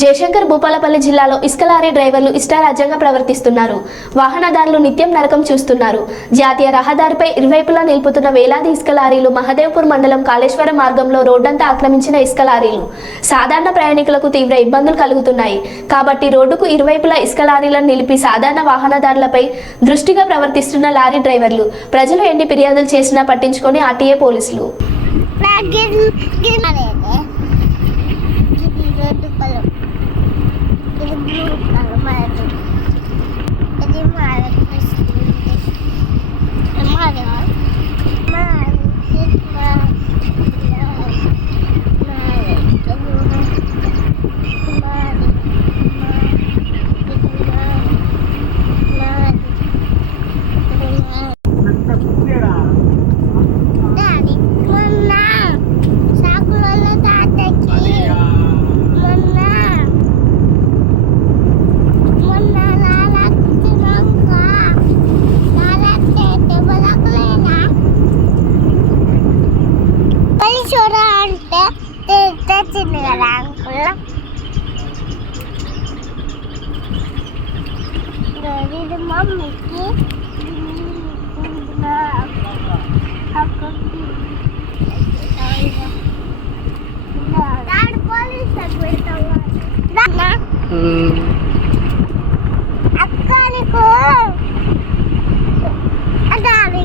జయశంకర్ భూపాలపల్లి జిల్లాలో ఇసుక లారీ డ్రైవర్లు ఇష్టారాజ్యంగా ప్రవర్తిస్తున్నారు. వాహనదారులు నిత్యం నరకం చూస్తున్నారు. జాతీయ రహదారిపై ఇరువైపులా నిలుపుతున్న వేలాది ఇసుక లారీలు మహదేవ్పూర్ మండలం కాళేశ్వరం మార్గంలో రోడ్డంతా ఆక్రమించిన ఇసుక లారీలు సాధారణ ప్రయాణికులకు తీవ్ర ఇబ్బందులు కలుగుతున్నాయి. కాబట్టి రోడ్డుకు ఇరువైపులా ఇసుక లారీలను నిలిపి సాధారణ వాహనదారులపై దృష్టిగా ప్రవర్తిస్తున్న లారీ డ్రైవర్లు ప్రజలు ఎన్ని ఫిర్యాదులు చేసినా పట్టించుకొని ఆర్టీఏ పోలీసులు. Group. తెచ్చింది కదా అంకుల్ ఇది మమ్మీకి అక్కకి డాడీ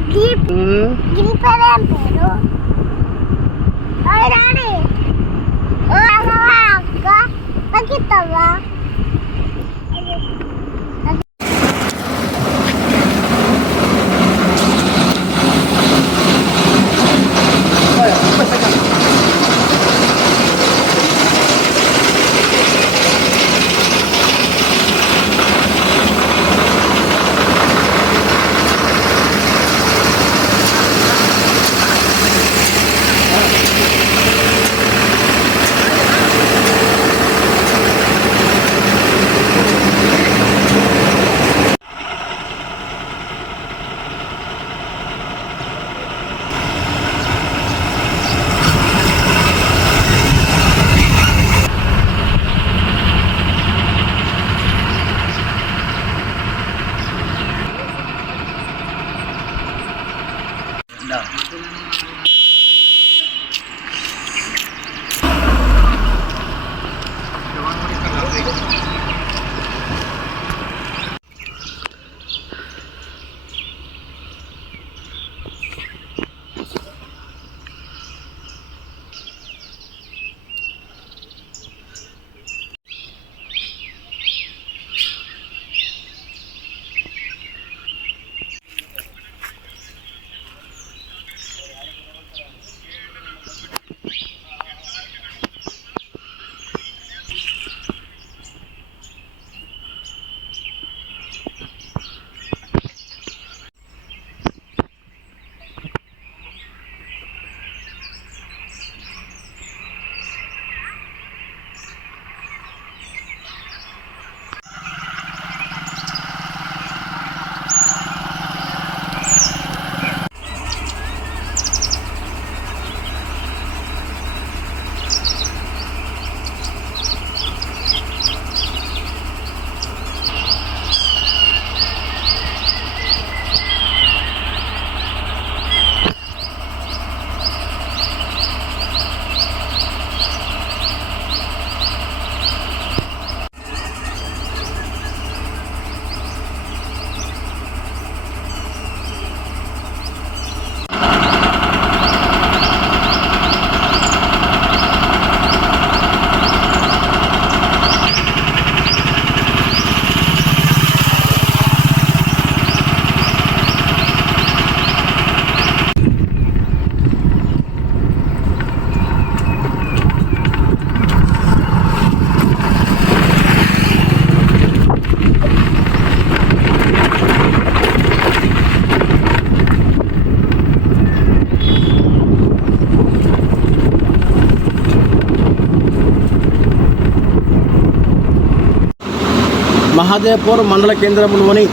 మహాదేవ్పూర్ మండల కేంద్రంలోని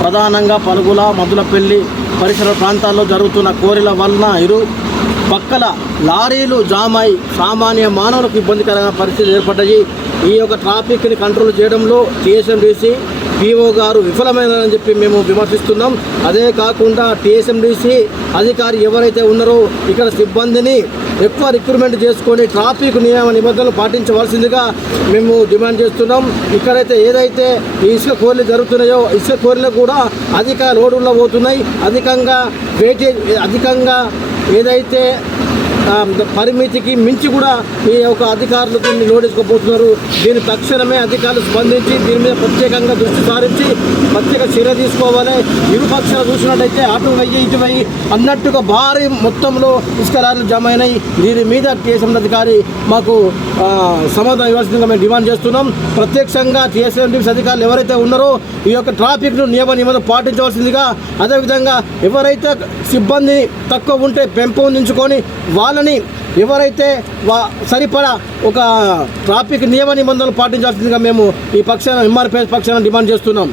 ప్రధానంగా పలుగుల మధులపల్లి పరిసర ప్రాంతాల్లో జరుగుతున్న కోరిల వలన ఇరు పక్కల లారీలు జామ్ అయి సామాన్య మానవులకు ఇబ్బందికరమైన పరిస్థితి ఏర్పడ్డాయి. ఈ యొక్క ట్రాఫిక్ని కంట్రోల్ చేయడంలో టీఎస్ఎండిసి పిఓ గారు విఫలమైనారని చెప్పి మేము విమర్శిస్తున్నాం. అదే కాకుండా టీఎస్ఎండిసి అధికారి ఎవరైతే ఉన్నారో ఇక్కడ సిబ్బందిని ఎక్కువ రిక్రూట్మెంట్ చేసుకొని ట్రాఫిక్ నియమ నిబంధనలు పాటించవలసిందిగా మేము డిమాండ్ చేస్తున్నాం. ఇక్కడైతే ఏదైతే ఈ ఇసుక కోర్లు జరుగుతున్నాయో ఇసుక కోర్లు కూడా అధిక లోడుల్లో పోతున్నాయి. అధికంగా వెయిటేజ్ అధికంగా ఏదైతే పరిమితికి మించి కూడా ఈ యొక్క అధికారులు దీన్ని నోటీసుకోబోతున్నారు దీని తక్షణమే అధికారులు స్పందించి దీని మీద ప్రత్యేకంగా దృష్టి సారించి ప్రత్యేక చర్య తీసుకోవాలి. ఇరుపక్షాలు చూసినట్టయితే అటు వెయ్యి ఇటు అన్నట్టుగా భారీ మొత్తంలో ఇసుక లారీలు జమ అయినాయి దీని మీద టీఎస్ఎం అధికారి మాకు సమాధానం ఇవ్వాల్సిందిగా మేము డిమాండ్ చేస్తున్నాం. ప్రత్యక్షంగా టీఎస్ఎండిసి అధికారులు ఎవరైతే ఉన్నారో ఈ యొక్క ట్రాఫిక్ను నియమ నియమం పాటించవలసిందిగా అదేవిధంగా ఎవరైతే సిబ్బంది తక్కువ ఉంటే పెంపొందించుకొని వాళ్ళని ఎవరైతే వా సరిపడా ఒక ట్రాఫిక్ నియమ నిబంధనలు పాటించాల్సిందిగా మేము ఈ పక్షాన ఎంఆర్పీఎస్ పక్షాన డిమాండ్ చేస్తున్నాం.